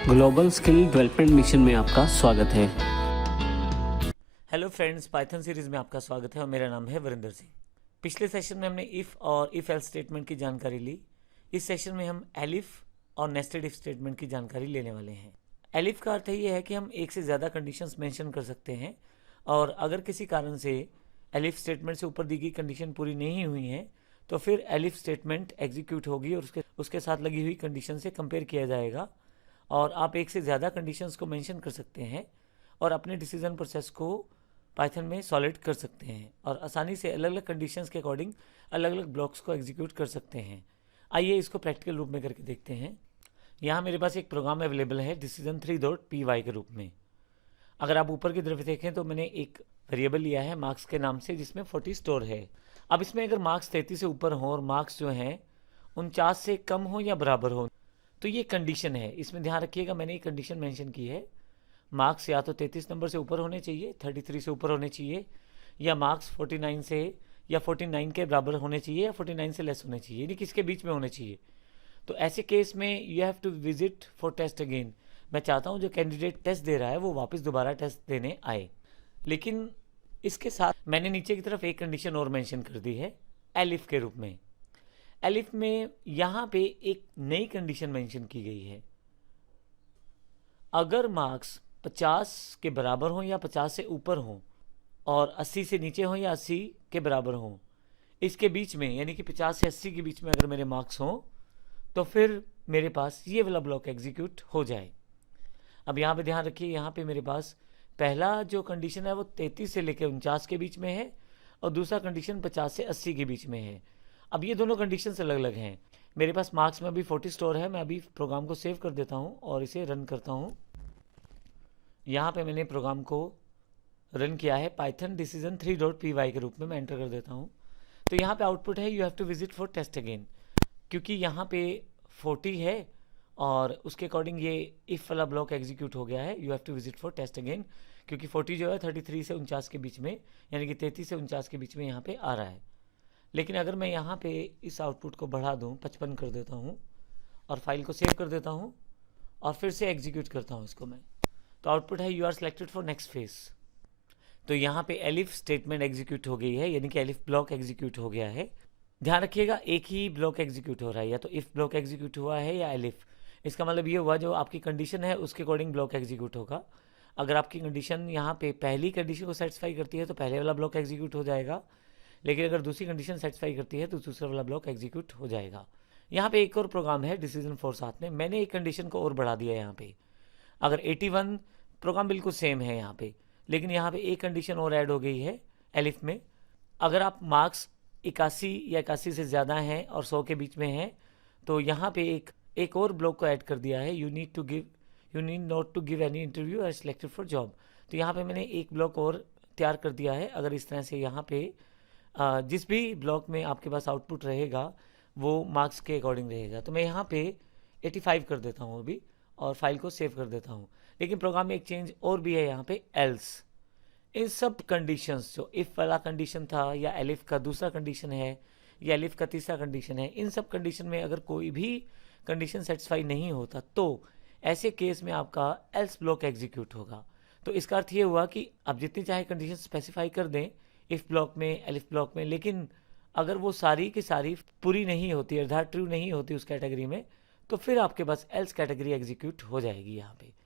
Global skill development mission में आपका स्वागत है। हेलो फ्रेंड्स, पाइथन सीरीज में आपका स्वागत है और मेरा नाम है वरिंदर सिंह। पिछले सेशन में हमने इफ़ और इफ़ एल्स स्टेटमेंट की जानकारी ली। इस सेशन में हम एलिफ और नेस्टेड इफ स्टेटमेंट की जानकारी लेने वाले हैं। एलिफ का अर्थ ये है कि हम एक से ज़्यादा कंडीशंस मेंशन कर सकते हैं और अगर किसी कारण से एलिफ स्टेटमेंट से ऊपर दी गई कंडीशन पूरी नहीं हुई है तो फिर एलिफ स्टेटमेंट एग्जीक्यूट होगी और उसके साथ लगी हुई कंडीशन से कंपेयर किया जाएगा और आप एक से ज़्यादा कंडीशंस को मेंशन कर सकते हैं और अपने डिसीजन प्रोसेस को पाइथन में सॉलिड कर सकते हैं और आसानी से अलग अलग कंडीशंस के अकॉर्डिंग अलग अलग ब्लॉक्स को एग्जीक्यूट कर सकते हैं। आइए इसको प्रैक्टिकल रूप में करके देखते हैं। यहाँ मेरे पास एक प्रोग्राम अवेलेबल है decision3.py के रूप में। अगर आप ऊपर की तरफ देखें तो मैंने एक वेरिएबल लिया है मार्क्स के नाम से जिसमें 40 स्टोर है। अब इसमें अगर मार्क्स 33 से ऊपर हो और मार्क्स जो हैं 49 से कम हो या बराबर हो तो ये कंडीशन है। इसमें ध्यान रखिएगा, मैंने एक कंडीशन मेंशन की है। मार्क्स या तो 33 नंबर से ऊपर होने चाहिए, 33 से ऊपर होने चाहिए, या मार्क्स 49 से या 49 के बराबर होने चाहिए या 49 से लेस होने चाहिए, यानी किसके बीच में होने चाहिए। तो ऐसे केस में you have to visit for test again. मैं चाहता हूँ जो कैंडिडेट टेस्ट दे रहा है वो वापस दोबारा टेस्ट देने आए। लेकिन इसके साथ मैंने नीचे की तरफ एक कंडीशन और मेंशन कर दी है एलिफ के रूप में। एलिफ में यहाँ पे एक नई कंडीशन मेंशन की गई है। अगर मार्क्स 50 के बराबर हो या 50 से ऊपर हो और 80 से नीचे हो या 80 के बराबर हो, इसके बीच में यानी कि 50 से 80 के बीच में अगर मेरे मार्क्स हों तो फिर मेरे पास ये वाला ब्लॉक एग्जीक्यूट हो जाए। अब यहाँ पे ध्यान रखिए, यहाँ पे मेरे पास पहला जो कंडीशन है वो 33 से लेकर 49 के बीच में है और दूसरा कंडीशन 50 से 80 के बीच में है। अब ये दोनों कंडीशंस अलग अलग हैं। मेरे पास मार्क्स में अभी 40 स्टोर है। मैं अभी प्रोग्राम को सेव कर देता हूँ और इसे रन करता हूँ। यहाँ पे मैंने प्रोग्राम को रन किया है पाइथन decision3.py के रूप में। मैं एंटर कर देता हूँ तो यहाँ पे आउटपुट है you have to visit for test again. क्योंकि यहाँ पे 40 है और उसके अकॉर्डिंग ये इफ वाला ब्लॉक एग्जीक्यूट हो गया है, you have to visit for test again. क्योंकि 40 जो है 33 से 49 के बीच में यानी कि 33 से 49 के बीच में यहाँ पे आ रहा है। लेकिन अगर मैं यहाँ पे इस आउटपुट को बढ़ा दूँ, 55 कर देता हूँ और फाइल को सेव कर देता हूँ और फिर से एग्जीक्यूट करता हूँ इसको मैं, तो आउटपुट है you are selected for next phase. तो यहाँ पे एलिफ स्टेटमेंट एग्जीक्यूट हो गई है, यानी कि एलिफ ब्लॉक एग्जीक्यूट हो गया है। ध्यान रखिएगा, एक ही ब्लॉक एग्जीक्यूट हो रहा है, या तो इफ ब्लॉक एग्जीक्यूट हुआ है या एलिफ। इसका मतलब ये हुआ जो आपकी कंडीशन है उसके अकॉर्डिंग ब्लॉक एग्जीक्यूट होगा। अगर आपकी कंडीशन यहाँ पे पहली कंडीशन को सेटिस्फाई करती है तो पहले वाला ब्लॉक एग्जीक्यूट हो जाएगा, लेकिन अगर दूसरी कंडीशन सेटिस्फाई करती है तो दूसरा वाला ब्लॉक एग्जीक्यूट हो जाएगा। यहाँ पे एक और प्रोग्राम है decision4 साथ में। मैंने एक कंडीशन को और बढ़ा दिया यहाँ पे। अगर 81 प्रोग्राम बिल्कुल सेम है यहाँ पे, लेकिन यहाँ पे एक कंडीशन और ऐड हो गई है एलिफ में। अगर आप मार्क्स 81 या 81 से ज़्यादा हैं और 100 के बीच में हैं तो यहाँ पे एक और ब्लॉक को ऐड कर दिया है, you need not to give any interview और सिलेक्टेड फॉर जॉब। तो यहाँ पे मैंने एक ब्लॉक और तैयार कर दिया है। अगर इस तरह से यहाँ पे जिस भी ब्लॉक में आपके पास आउटपुट रहेगा वो मार्क्स के अकॉर्डिंग रहेगा। तो मैं यहाँ पे 85 कर देता हूँ अभी और फाइल को सेव कर देता हूँ। लेकिन प्रोग्राम में एक चेंज और भी है यहाँ पे, एल्स। इन सब कंडीशंस, जो इफ़ वाला कंडीशन था या एलिफ का दूसरा कंडीशन है या एलिफ का तीसरा कंडीशन है, इन सब कंडीशन में अगर कोई भी कंडीशन सेटिस्फाई नहीं होता तो ऐसे केस में आपका एल्स ब्लॉक एग्जीक्यूट होगा। तो इसका अर्थ ये हुआ कि आप जितनी चाहे कंडीशन स्पेसिफाई कर दें इफ़ ब्लॉक में, एलिफ ब्लॉक में, लेकिन अगर वो सारी की सारी पूरी नहीं होती, अर्थात ट्रू नहीं होती उस कैटेगरी में, तो फिर आपके पास एल्स कैटेगरी एग्जीक्यूट हो जाएगी यहाँ पे।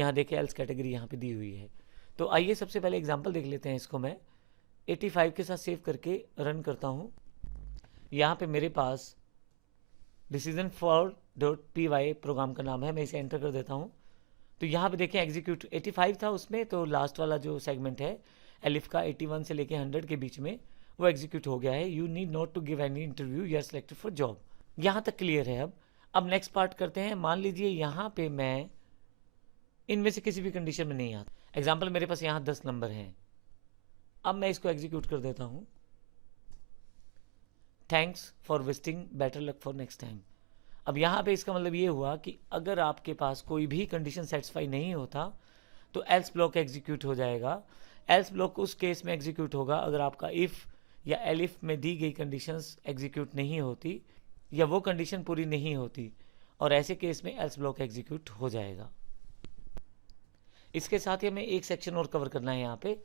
यहाँ देखिए एल्स कैटेगरी यहाँ पे दी हुई है। तो आइए सबसे पहले एग्जांपल देख लेते हैं। इसको मैं 85 के साथ सेव करके रन करता हूँ। यहाँ पे मेरे पास डिसीजन फॉर .py प्रोग्राम का नाम है, मैं इसे एंटर कर देता हूँ। तो यहाँ पे देखें एग्जीक्यूट 85 था उसमें, तो लास्ट वाला जो सेगमेंट है एलिफ का 81 से लेके 100 के बीच में वो एग्जीक्यूट हो गया है। You need not to give any interview, you are selected for job. यहाँ तक क्लियर है। अब नेक्स्ट पार्ट करते हैं। मान लीजिए यहाँ पे मैं इनमें से किसी भी कंडीशन में नहीं आता। एग्जाम्पल मेरे पास यहाँ 10 नंबर हैं। अब मैं इसको एग्जीक्यूट कर देता हूँ। Thanks for visiting, better luck for next time. अब यहाँ पे इसका मतलब ये हुआ कि अगर आपके पास कोई भी कंडीशन सेटिस्फाई नहीं होता तो एल्स ब्लॉक एग्जीक्यूट हो जाएगा। एल्स ब्लॉक उस केस में एग्जीक्यूट होगा अगर आपका इफ़ या एलिफ में दी गई कंडीशंस एग्जीक्यूट नहीं होती या वो कंडीशन पूरी नहीं होती, और ऐसे केस में एल्स ब्लॉक एग्जीक्यूट हो जाएगा। इसके साथ ही हमें एक सेक्शन और कवर करना है यहाँ पे,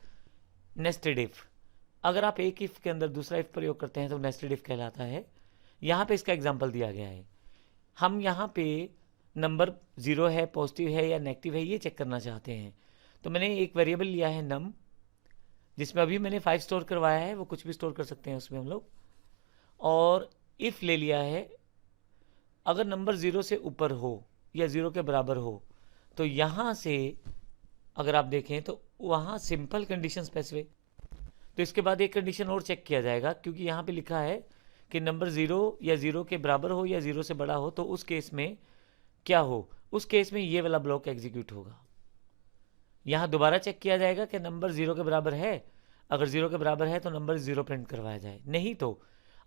नेस्टेड इफ। अगर आप एक इफ के अंदर दूसरा इफ प्रयोग करते हैं तो नेस्टेड इफ कहलाता है। यहाँ पे इसका एग्जाम्पल दिया गया है। हम यहाँ पे नंबर 0 है, पॉजिटिव है या नेगेटिव है ये चेक करना चाहते हैं। तो मैंने एक वेरिएबल लिया है नम, जिसमें अभी मैंने 5 स्टोर करवाया है, वो कुछ भी स्टोर कर सकते हैं उसमें हम लोग। और इफ ले लिया है, अगर नंबर 0 से ऊपर हो या 0 के बराबर हो तो यहाँ से अगर आप देखें तो वहाँ सिंपल कंडीशन स्पेसिफाई। तो इसके बाद एक कंडीशन और चेक किया जाएगा, क्योंकि यहाँ पे लिखा है कि नंबर 0 या 0 के बराबर हो या 0 से बड़ा हो, तो उस केस में क्या हो, उस केस में ये वाला ब्लॉक एग्जीक्यूट होगा। यहाँ दोबारा चेक किया जाएगा कि नंबर 0 के बराबर है। अगर 0 के बराबर है तो नंबर 0 प्रिंट करवाया जाए, नहीं तो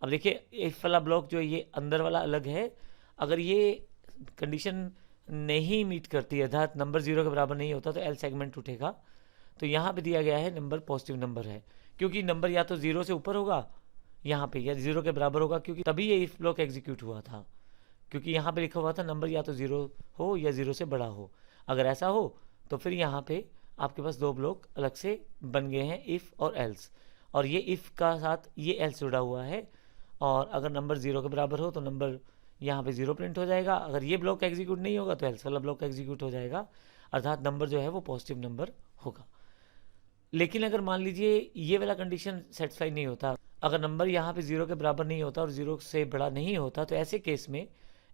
अब देखिए इफ वाला ब्लॉक जो ये अंदर वाला अलग है। अगर ये कंडीशन नहीं मीट करती है, अर्थात नंबर 0 के बराबर नहीं होता, तो एल सेगमेंट उठेगा। तो यहाँ पे दिया गया है नंबर पॉजिटिव नंबर है, क्योंकि नंबर या तो 0 से ऊपर होगा यहाँ पे या 0 के बराबर होगा, क्योंकि तभी ये इफ ब्लॉक एग्जीक्यूट हुआ था, क्योंकि यहाँ पे लिखा हुआ था नंबर या तो 0 हो या 0 से बड़ा हो। अगर ऐसा हो तो फिर यहाँ पे आपके पास 2 ब्लॉक अलग से बन गए हैं, इफ़ और एल्स। और ये इफ़ का साथ ये एल्स जुड़ा हुआ है, और अगर नंबर 0 के बराबर हो तो नंबर यहाँ पे 0 प्रिंट हो जाएगा। अगर ये ब्लॉक एग्जीक्यूट नहीं होगा तो एल्स वाला ब्लॉक एग्जीक्यूट हो जाएगा, अर्थात नंबर जो है वो पॉजिटिव नंबर होगा। लेकिन अगर मान लीजिए ये वाला कंडीशन सेटिस्फाई नहीं होता, अगर नंबर यहाँ पे 0 के बराबर नहीं होता और 0 से बड़ा नहीं होता, तो ऐसे केस में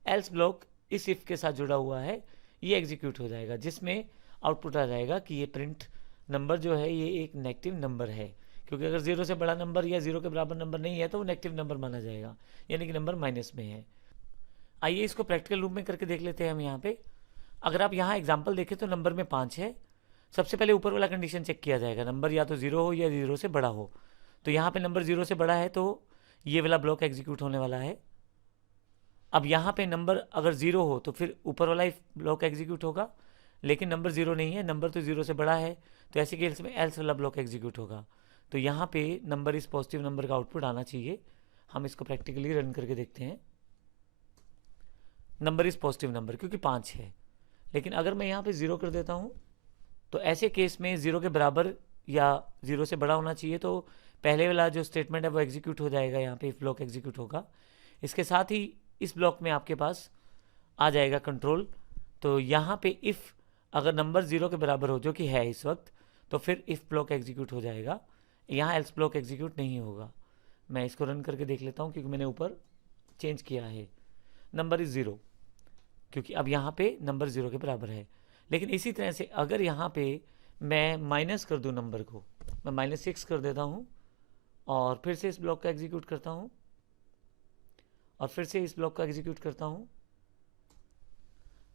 एल्स ब्लॉक इस इफ के साथ जुड़ा हुआ है, ये एग्जीक्यूट हो जाएगा, जिसमें आउटपुट आ जाएगा कि ये प्रिंट नंबर जो है ये एक नेगेटिव नंबर है, क्योंकि अगर 0 से बड़ा नंबर या 0 के बराबर नंबर नहीं है तो वो नेगेटिव नंबर माना जाएगा, यानी कि नंबर माइनस में है। आइए इसको प्रैक्टिकल रूप में करके देख लेते हैं हम यहाँ पे। अगर आप यहाँ एग्जाम्पल देखें तो नंबर में 5 है। सबसे पहले ऊपर वाला कंडीशन चेक किया जाएगा, नंबर या तो 0 हो या 0 से बड़ा हो। तो यहाँ पे नंबर 0 से बड़ा है तो ये वाला ब्लॉक एग्जीक्यूट होने वाला है। अब यहाँ पे नंबर अगर 0 हो तो फिर ऊपर वाला ब्लॉक एग्जीक्यूट होगा, लेकिन नंबर 0 नहीं है, नंबर तो 0 से बड़ा है, तो ऐसे केस में एल्स वाला ब्लॉक एग्जीक्यूट होगा। तो यहाँ पे नंबर इस पॉजिटिव नंबर का आउटपुट आना चाहिए। हम इसको प्रैक्टिकली रन करके देखते हैं। नंबर इस पॉजिटिव नंबर, क्योंकि 5 है। लेकिन अगर मैं यहाँ पे 0 कर देता हूँ तो ऐसे केस में 0 के बराबर या 0 से बड़ा होना चाहिए, तो पहले वाला जो स्टेटमेंट है वो एग्जीक्यूट हो जाएगा, यहाँ पे इफ ब्लॉक एग्जीक्यूट होगा। इसके साथ ही इस ब्लॉक में आपके पास आ जाएगा कंट्रोल। तो यहाँ पे इफ़ अगर नंबर 0 के बराबर हो, जो कि है इस वक्त, तो फिर इफ़ ब्लॉक एग्जीक्यूट हो जाएगा, यहाँ एल्स ब्लॉक एग्जीक्यूट नहीं होगा। मैं इसको रन करके देख लेता हूँ, क्योंकि मैंने ऊपर चेंज किया है नंबर इज़ 0, क्योंकि अब यहाँ पे नंबर 0 के बराबर है। लेकिन इसी तरह से अगर यहाँ पे मैं माइनस कर दूँ नंबर को, मैं -6 कर देता हूँ और फिर से इस ब्लॉक का एग्जीक्यूट करता हूँ और फिर से इस ब्लॉक का एग्जीक्यूट करता हूँ,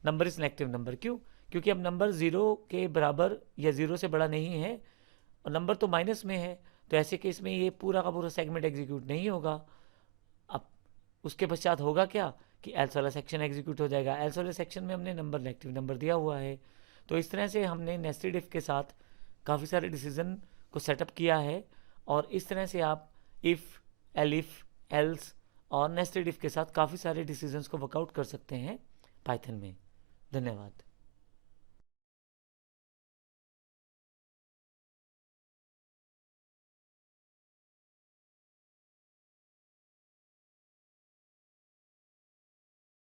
नंबर इज नेगेटिव नंबर। क्यों? क्योंकि अब नंबर 0 के बराबर या 0 से बड़ा नहीं है और नंबर तो माइनस में है, तो ऐसे केस में ये पूरा का पूरा सेगमेंट एग्जीक्यूट नहीं होगा। अब उसके पश्चात होगा क्या कि एल्स वाला सेक्शन एग्जीक्यूट हो जाएगा। एल्स वाले सेक्शन में हमने नंबर नेगेटिव नंबर दिया हुआ है। तो इस तरह से हमने नेस्टेड इफ के साथ काफ़ी सारे डिसीजन को सेटअप किया है, और इस तरह से आप इफ़, एलिफ, एल्स और नेस्टेड इफ के साथ काफ़ी सारे डिसीजंस को वर्कआउट कर सकते हैं पाइथन में। धन्यवाद।